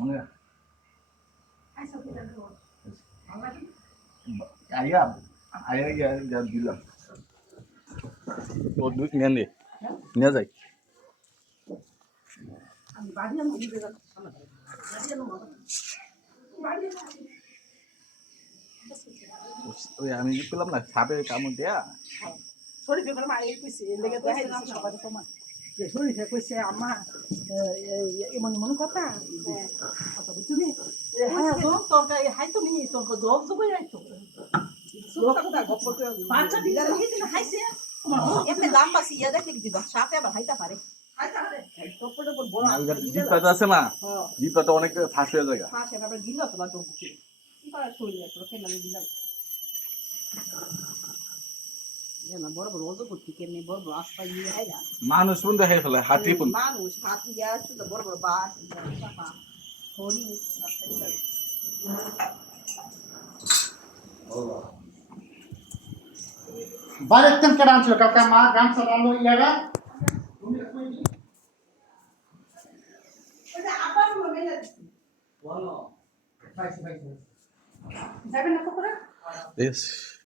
অনেক আইয়া আইয়া গিয়া দিলাম ও দুধ নিয়ে নে নিয়ে যাই ওই আমি কি পেলাম না সাপে কামড় দেয়া শরীফে করে মায়ের কইছে লেগে দেখাই দিছি সবাই তোমার যে শরীফে কইছে আম্মা এমন এমন কথা কথা বুঝছিনি হ্যাঁ জোক তোর হাই তো নি তোর জোক জোক আইতো বাচ্চা দিলে দিন হাইছে এমনি দাম বাসি ইয়া দেখলে কি দিবা সাপে আবার হাইতা পারে জিপাটা আছে না জিপাটা অনেক ফাঁস হয়ে যায় ফাঁসে আবার গিলা তো লাগবে বুকে কি পারা শরীরে একটু খেলা গিলা না বড় বড় ওজো করতে কেমনি বড় বড় আশপাশ দিয়ে হাইরা মানুষ কোন দেখে ফেলে হাতি কোন মানুষ হাত দিয়ে আসছে তো বড় বড় বাস চাপা হরি বাড়িতে কেন আনছিল কাকা মা গান চালালো ইয়ারা আবার মেলে বলো পাইছি যাবেন না তো করে This